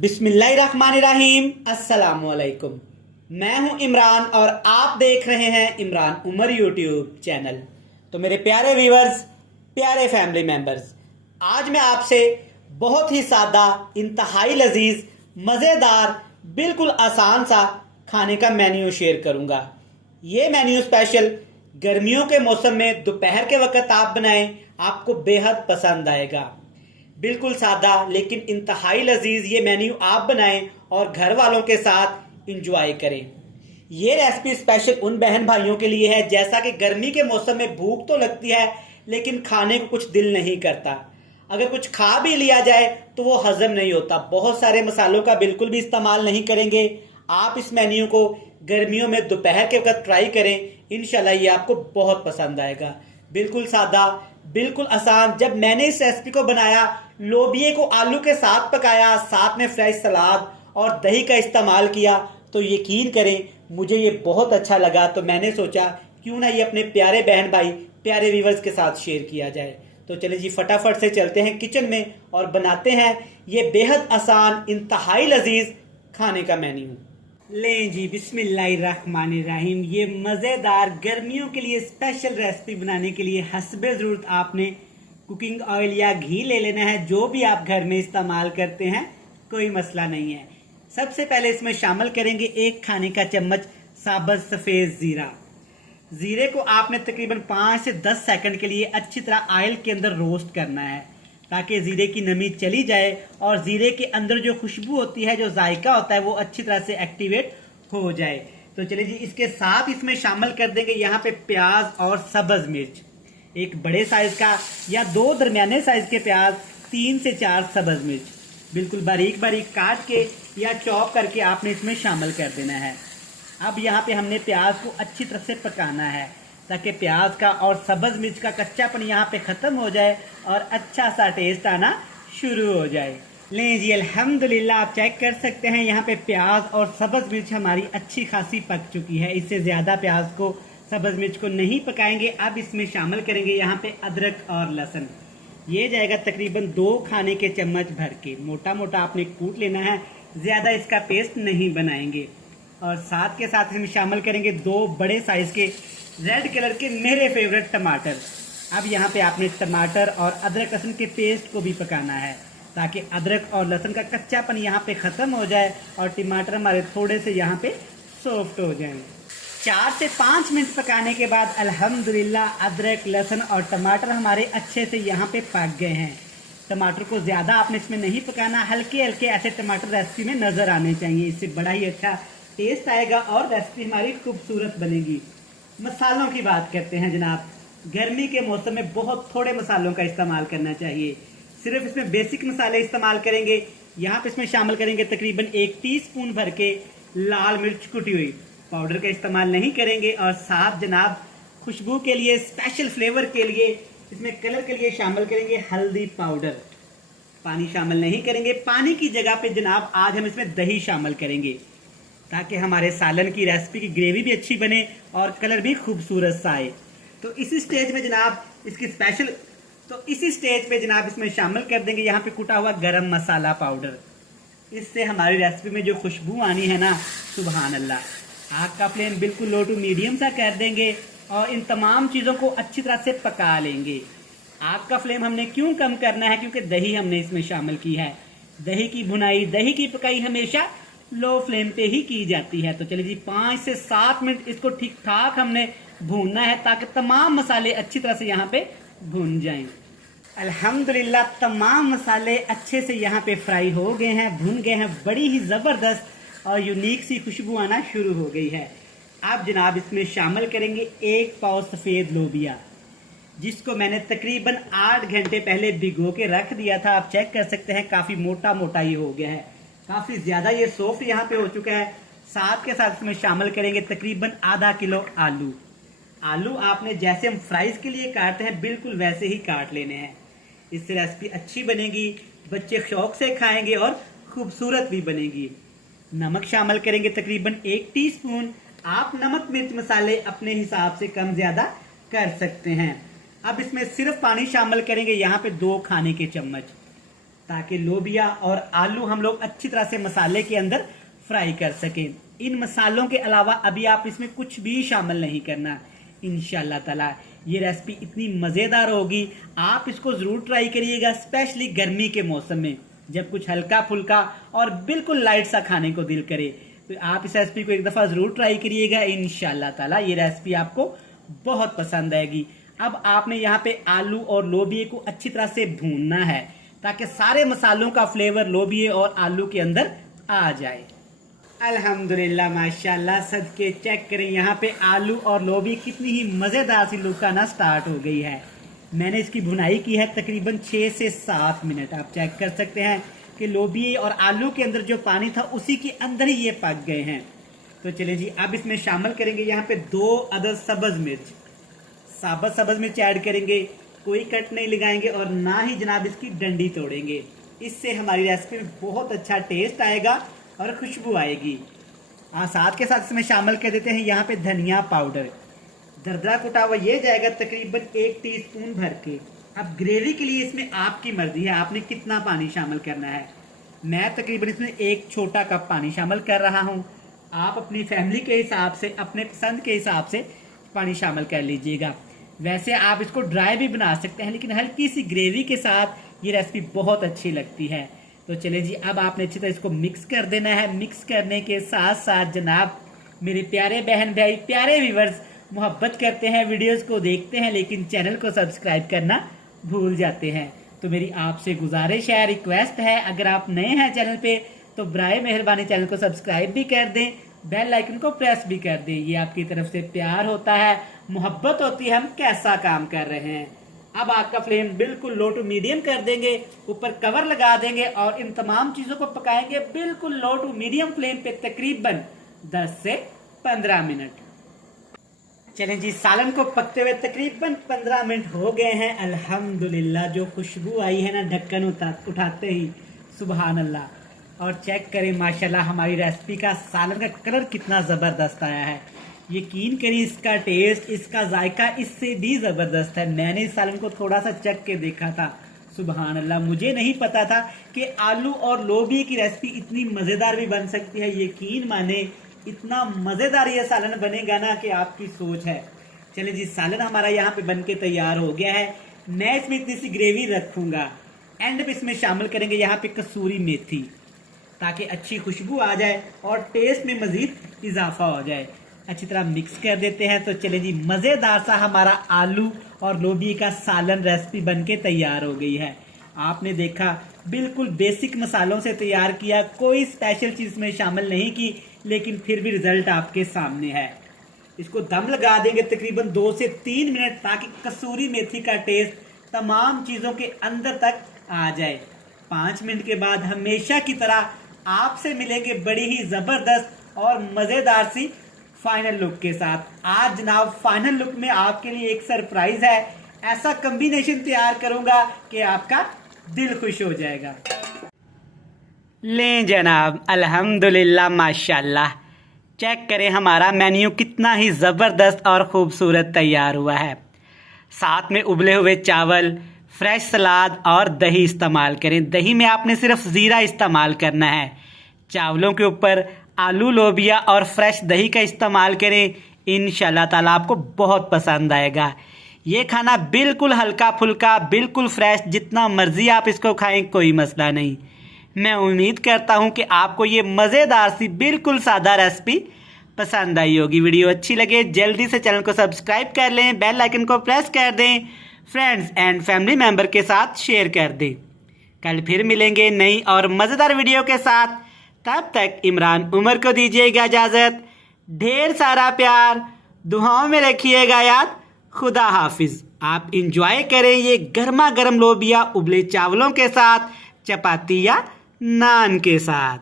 बिस्मिल्लाहिर्रहमानिर्रहीम। अस्सलामुअलैकुम। मैं हूं इमरान और आप देख रहे हैं इमरान उमर यूट्यूब चैनल। तो मेरे प्यारे व्यूअर्स, प्यारे फैमिली मेंबर्स, आज मैं आपसे बहुत ही सादा, इंतहाई लजीज, मज़ेदार, बिल्कुल आसान सा खाने का मेन्यू शेयर करूंगा। ये मेन्यू स्पेशल गर्मियों के मौसम में दोपहर के वक्त आप बनाएं, आपको बेहद पसंद आएगा। बिल्कुल सादा लेकिन इंतहाई लजीज ये मेन्यू आप बनाएं और घर वालों के साथ इंजॉय करें। ये रेसिपी स्पेशल उन बहन भाइयों के लिए है जैसा कि गर्मी के मौसम में भूख तो लगती है लेकिन खाने को कुछ दिल नहीं करता। अगर कुछ खा भी लिया जाए तो वो हजम नहीं होता। बहुत सारे मसालों का बिल्कुल भी इस्तेमाल नहीं करेंगे। आप इस मेन्यू को गर्मियों में दोपहर के वक्त ट्राई करें, इंशाल्लाह ये आपको बहुत पसंद आएगा। बिल्कुल सादा, बिल्कुल आसान। जब मैंने इस रेसिपी को बनाया, लोबिये को आलू के साथ पकाया, साथ में फ्रेश सलाद और दही का इस्तेमाल किया, तो यकीन करें मुझे ये बहुत अच्छा लगा। तो मैंने सोचा क्यों ना ये अपने प्यारे बहन भाई, प्यारे व्यूअर्स के साथ शेयर किया जाए। तो चलिए जी, फटाफट से चलते हैं किचन में और बनाते हैं ये बेहद आसान, इंतहाई लजीज खाने का मेन्यू। लें जी, बिस्मिल्लाहिर्रहमानिर्रहीम। ये मज़ेदार गर्मियों के लिए स्पेशल रेसिपी बनाने के लिए हस्बे ज़रूरत आपने कुकिंग ऑयल या घी ले लेना है। जो भी आप घर में इस्तेमाल करते हैं, कोई मसला नहीं है। सबसे पहले इसमें शामिल करेंगे 1 खाने का चम्मच साबुत सफ़ेद ज़ीरा। ज़ीरे को आपने तकरीबन 5 से 10 सेकंड के लिए अच्छी तरह ऑयल के अंदर रोस्ट करना है ताकि ज़ीरे की नमी चली जाए और ज़ीरे के अंदर जो खुशबू होती है, जो जायका होता है, वो अच्छी तरह से एक्टिवेट हो जाए। तो चलिए जी, इसके साथ इसमें शामिल कर देंगे यहाँ पे प्याज और सब्ज़ मिर्च। 1 बड़े साइज का या 2 दरमियाने साइज के प्याज, 3 से 4 सब्ज़ मिर्च बिल्कुल बारीक बारीक काट के या चॉप करके आपने इसमें शामिल कर देना है। अब यहाँ पे हमने प्याज को अच्छी तरह से पकाना है ताकि प्याज का और सब्ज़ मिर्च का कच्चापन यहाँ पे ख़त्म हो जाए और अच्छा सा टेस्ट आना शुरू हो जाए। लें जी, अल्हम्दुलिल्लाह आप चेक कर सकते हैं यहाँ पे प्याज और सब्ज़ मिर्च हमारी अच्छी खासी पक चुकी है। इससे ज़्यादा प्याज को, सब्ज़ मिर्च को नहीं पकाएंगे। अब इसमें शामिल करेंगे यहाँ पे अदरक और लहसुन। ये जाएगा तकरीबन 2 खाने के चम्मच भर के। मोटा मोटा आपने कूट लेना है, ज़्यादा इसका पेस्ट नहीं बनाएंगे। और साथ के साथ इसमें शामिल करेंगे 2 बड़े साइज़ के रेड कलर के मेरे फेवरेट टमाटर। अब यहाँ पे आपने टमाटर और अदरक लहसुन के पेस्ट को भी पकाना है ताकि अदरक और लहसुन का कच्चापन यहाँ पे ख़त्म हो जाए और टमाटर हमारे थोड़े से यहाँ पे सॉफ्ट हो जाएं। 4 से 5 मिनट पकाने के बाद अल्हम्दुलिल्लाह अदरक, लहसुन और टमाटर हमारे अच्छे से यहाँ पे पक गए हैं। टमाटर को ज़्यादा आपने इसमें नहीं पकाना, हल्के हल्के ऐसे टमाटर रेसिपी में नज़र आने चाहिए। इससे बड़ा ही अच्छा टेस्ट आएगा और रेसिपी हमारी खूबसूरत बनेगी। मसालों की बात करते हैं जनाब। गर्मी के मौसम में बहुत थोड़े मसालों का इस्तेमाल करना चाहिए। सिर्फ इसमें बेसिक मसाले इस्तेमाल करेंगे। यहाँ पे इसमें शामिल करेंगे तकरीबन 1 टीस्पून भर के लाल मिर्च कुटी हुई। पाउडर का इस्तेमाल नहीं करेंगे। और साथ जनाब खुशबू के लिए, स्पेशल फ्लेवर के लिए, इसमें कलर के लिए शामिल करेंगे हल्दी पाउडर। पानी शामिल नहीं करेंगे। पानी की जगह पे जनाब आज हम इसमें दही शामिल करेंगे ताकि हमारे सालन की रेसिपी की ग्रेवी भी अच्छी बने और कलर भी खूबसूरत सा आए। तो इसी स्टेज में जनाब इसी स्टेज पे जनाब इसमें शामिल कर देंगे यहाँ पे कुटा हुआ गरम मसाला पाउडर। इससे हमारी रेसिपी में जो खुशबू आनी है ना, सुबहान अल्लाह। आग का फ्लेम बिल्कुल लो टू मीडियम सा कर देंगे और इन तमाम चीज़ों को अच्छी तरह से पका लेंगे। आग का फ्लेम हमने क्यों कम करना है? क्योंकि दही हमने इसमें शामिल की है। दही की भुनाई, दही की पकाई हमेशा लो फ्लेम पे ही की जाती है। तो चलिए जी, 5 से 7 मिनट इसको ठीक ठाक हमने भूनना है ताकि तमाम मसाले अच्छी तरह से यहाँ पे भून जाएं। अल्हम्दुलिल्लाह तमाम मसाले अच्छे से यहाँ पे फ्राई हो गए हैं, भून गए हैं। बड़ी ही ज़बरदस्त और यूनिक सी खुशबू आना शुरू हो गई है। अब जनाब इसमें शामिल करेंगे 1 पाव सफ़ेद लोबिया, जिसको मैंने तकरीबन 8 घंटे पहले भिगो के रख दिया था। आप चेक कर सकते हैं काफ़ी मोटा मोटा ही हो गया है, काफ़ी ज़्यादा ये सॉफ्ट यहाँ पे हो चुका है। साथ के साथ इसमें शामिल करेंगे तकरीबन आधा किलो आलू। आलू आपने जैसे हम फ्राइज़ के लिए काटते हैं बिल्कुल वैसे ही काट लेने हैं। इससे रेसिपी अच्छी बनेगी, बच्चे शौक से खाएंगे और खूबसूरत भी बनेगी। नमक शामिल करेंगे तकरीबन 1 टीस्पून। आप नमक मिर्च मसाले अपने हिसाब से कम ज़्यादा कर सकते हैं। अब इसमें सिर्फ पानी शामिल करेंगे यहाँ पे 2 खाने के चम्मच ताकि लोबिया और आलू हम लोग अच्छी तरह से मसाले के अंदर फ्राई कर सकें। इन मसालों के अलावा अभी आप इसमें कुछ भी शामिल नहीं करना। इंशाल्लाह ताला ये रेसिपी इतनी मज़ेदार होगी, आप इसको ज़रूर ट्राई करिएगा, स्पेशली गर्मी के मौसम में जब कुछ हल्का फुल्का और बिल्कुल लाइट सा खाने को दिल करे। तो आप इस रेसिपी को एक दफ़ा ज़रूर ट्राई करिएगा। इंशाल्लाह ताला ये रेसिपी आपको बहुत पसंद आएगी। अब आपने यहाँ पे आलू और लोबिये को अच्छी तरह से भूनना है ताकि सारे मसालों का फ्लेवर लोबिये और आलू के अंदर आ जाए। अल्हम्दुलिल्लाह माशाल्लाह, सदके चेक करें यहाँ पे आलू और लोबिये कितनी ही मज़ेदार सी लुक आना स्टार्ट हो गई है। मैंने इसकी भुनाई की है तकरीबन 6 से 7 मिनट। आप चेक कर सकते हैं कि लोबिये और आलू के अंदर जो पानी था उसी के अंदर ही ये पक गए हैं। तो चलिए जी, अब इसमें शामिल करेंगे यहाँ पे 2 अदद सब्ज़ मिर्च, साबुत सब्ज़ मिर्च ऐड करेंगे, कोई कट नहीं लगाएंगे और ना ही जनाब इसकी डंडी तोड़ेंगे। इससे हमारी रेसिपी में बहुत अच्छा टेस्ट आएगा और खुशबू आएगी। साथ के साथ इसमें शामिल कर देते हैं यहाँ पे धनिया पाउडर, दरदरा कुटा हुआ ये जाएगा तकरीबन 1 टीस्पून भर के। अब ग्रेवी के लिए इसमें आपकी मर्जी है, आपने कितना पानी शामिल करना है। मैं तकरीबन इसमें 1 छोटा कप पानी शामिल कर रहा हूँ। आप अपनी फैमिली के हिसाब से, अपने पसंद के हिसाब से पानी शामिल कर लीजिएगा। वैसे आप इसको ड्राई भी बना सकते हैं, लेकिन हल्की सी ग्रेवी के साथ ये रेसिपी बहुत अच्छी लगती है। तो चलिए जी, अब आपने अच्छी तरह इसको मिक्स कर देना है। मिक्स करने के साथ साथ जनाब मेरे प्यारे बहन भाई, प्यारे व्यूअर्स मोहब्बत करते हैं, वीडियोस को देखते हैं लेकिन चैनल को सब्सक्राइब करना भूल जाते हैं। तो मेरी आपसे गुजारिश है, रिक्वेस्ट है, अगर आप नए हैं चैनल पे तो बराए मेहरबानी चैनल को सब्सक्राइब भी कर दें, बेल आइकन को प्रेस भी कर दें। ये आपकी तरफ से प्यार होता है, मोहब्बत होती है, हम कैसा काम कर रहे हैं। अब आग का फ्लेम बिल्कुल लो टू मीडियम कर देंगे, ऊपर कवर लगा देंगे और इन तमाम चीज़ों को पकाएंगे बिल्कुल लो टू मीडियम फ्लेम पे तकरीबन 10 से 15 मिनट। चलें जी, सालन को पकते हुए तकरीबन 15 मिनट हो गए हैं। अल्हम्दुलिल्लाह जो खुशबू आई है ना ढक्कन उठाते ही, सुबहान अल्लाह। और चेक करें माशाल्लाह हमारी रेसिपी का सालन का कलर कितना ज़बरदस्त आया है। यकीन करिए इसका टेस्ट, इसका जायका इससे भी ज़बरदस्त है। मैंने इस सालन को थोड़ा सा चख के देखा था, सुबहान अल्लाह। मुझे नहीं पता था कि आलू और लोबिये की रेसिपी इतनी मज़ेदार भी बन सकती है। यकीन माने इतना मज़ेदार ये सालन बनेगा ना कि आपकी सोच है। चलिए जी, सालन हमारा यहाँ पे बन के तैयार हो गया है। मैं इसमें इतनी सी ग्रेवी रखूँगा। एंड पे इसमें शामिल करेंगे यहाँ पे कसूरी मेथी ताकि अच्छी खुशबू आ जाए और टेस्ट में मज़ीद इजाफा हो जाए। अच्छी तरह मिक्स कर देते हैं। तो चलिए जी, मज़ेदार सा हमारा आलू और लोबिये का सालन रेसिपी बन के तैयार हो गई है। आपने देखा बिल्कुल बेसिक मसालों से तैयार किया, कोई स्पेशल चीज़ में शामिल नहीं की, लेकिन फिर भी रिजल्ट आपके सामने है। इसको दम लगा देंगे तकरीबन 2 से 3 मिनट ताकि कसूरी मेथी का टेस्ट तमाम चीज़ों के अंदर तक आ जाए। 5 मिनट के बाद हमेशा की तरह आपसे मिलेंगे बड़ी ही ज़बरदस्त और मज़ेदार सी फाइनल लुक के साथ। आज जनाब फाइनल लुक में आपके लिए एक सरप्राइज है। ऐसा कॉम्बिनेशन तैयार करूंगा कि आपका दिल खुश हो जाएगा। लें जनाब, अल्हम्दुलिल्लाह माशाल्लाह, चेक करें हमारा मेन्यू कितना ही ज़बरदस्त और ख़ूबसूरत तैयार हुआ है। साथ में उबले हुए चावल, फ्रेश सलाद और दही इस्तेमाल करें। दही में आपने सिर्फ ज़ीरा इस्तेमाल करना है। चावलों के ऊपर आलू लोबिया और फ्रेश दही का इस्तेमाल करें। इंशाल्लाह ताला आपको बहुत पसंद आएगा। ये खाना बिल्कुल हल्का फुल्का, बिल्कुल फ्रेश, जितना मर्जी आप इसको खाएं कोई मसला नहीं। मैं उम्मीद करता हूं कि आपको ये मज़ेदार सी बिल्कुल सादा रेसिपी पसंद आई होगी। वीडियो अच्छी लगे जल्दी से चैनल को सब्सक्राइब कर लें, बेल आइकन को प्रेस कर दें, फ्रेंड्स एंड फैमिली मेम्बर के साथ शेयर कर दें। कल फिर मिलेंगे नई और मज़ेदार वीडियो के साथ। तब तक इमरान उमर को दीजिएगा इजाज़त। ढेर सारा प्यार, दुआओं में रखिएगा याद। खुदा हाफिज़। आप इंजॉय करें ये गर्मा गर्म लोबिया उबले चावलों के साथ, चपाती या नान के साथ।